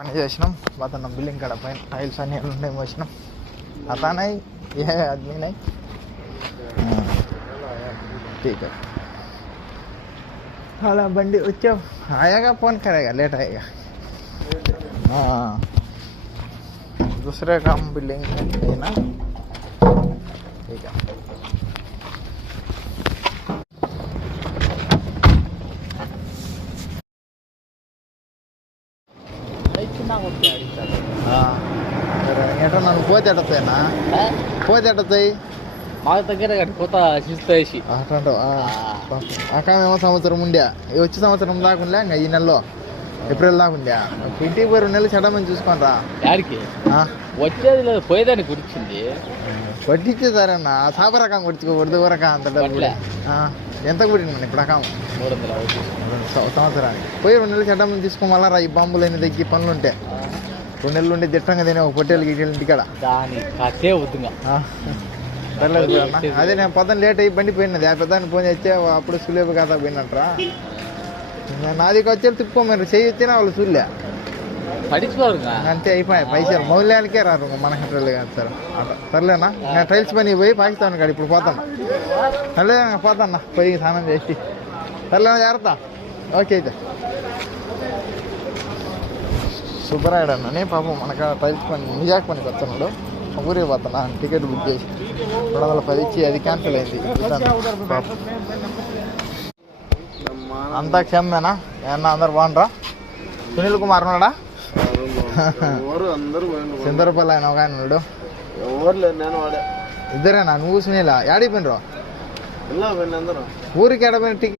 పని చేసినాం బాగున్నాం బిల్డింగ్ కాడ పైన టైల్స్ అన్నీ ఉన్నాయి మోసినాం అతానాయి ఏ आदमी नहीं ठीक है हाला बंडी उच्चा आएगा फोन करेगा लेट आएगा हाँ दूसरे काम बिल्डिंग है ना ठीक है నన్ను పోతేటనా పోతేటతాయి మాకు దగ్గర కొత్త శిస్తేసి అట్లాంటావు అక్కడేమో సంవత్సరం ఉండే వచ్చే సంవత్సరం దాకుండే ఇంకా ఈ నెలలో ఏప్రిల్ దాకుండే ఇంటికి పోయి 2 నెలలు చెడమని చూసుకోని రా యాడికి వచ్చేది లేదు పోయేదాన్ని గుర్తింది వడ్డిచ్చే సరేనా సాప రకం కొడుచుకోకూడదు రకం అంత డబ్బులు ఎంత కుట్టింది ఇప్పుడు రకం 300 సంవత్సరానికి పోయి 2 నెలలు చెడమని తీసుకోమల్లా రా ఈ బాంబులు అన్ని దగ్గర పనులు ఉంటే 2 నెలలు ఉండే దిట్టంగా తినే ఒక పొట్టేలు గిట్టేలు ఇంటికాడ దాని కాసే వద్దుగా అదే నేను పొద్దున్న లేట్ అయ్యి బండి పోయినది ఆ పెద్దాన్ని ఫోన్ చేస్తే అప్పుడు సులేపు కాదా పోయినట్రా నాది వచ్చి తిప్పుకోమని చెయ్యి వచ్చినా వాళ్ళు చూడలే అంతే అయిపోయాయి పైసలు మౌల్యానికే రారు మన హండ్రెడ్లు కాదు సార్ అట్లా సర్లేనా నేను టైల్స్ పని పోయి పాకిస్తాన్ కాదు ఇప్పుడు పోతాను సర్లే పోతాన్నా పోయి స్నానం చేసి సర్లేనా జాగ్రత్త ఓకే అయితే సుబ్బరాయుడు అన్నని పాపం మనకు టైల్స్ పని నిజాక్ పనికి వస్తున్నాడు ఊరికి పోతున్నా టికెట్ బుక్ చేసి 210 ఇచ్చి అది క్యాన్సిల్ అయింది అంతా క్షమేనా ఏమన్నా అందరు బాగుంటారా సునీల్ కుమార్ ఉన్నాడా సిందరపల్లి ఆయన ఒక ఆయన ఉన్నాడు ఇద్దరేనా నువ్వు సునీలా ఏడిపోయినరు ఊరికి ఎడపోయిన టికెట్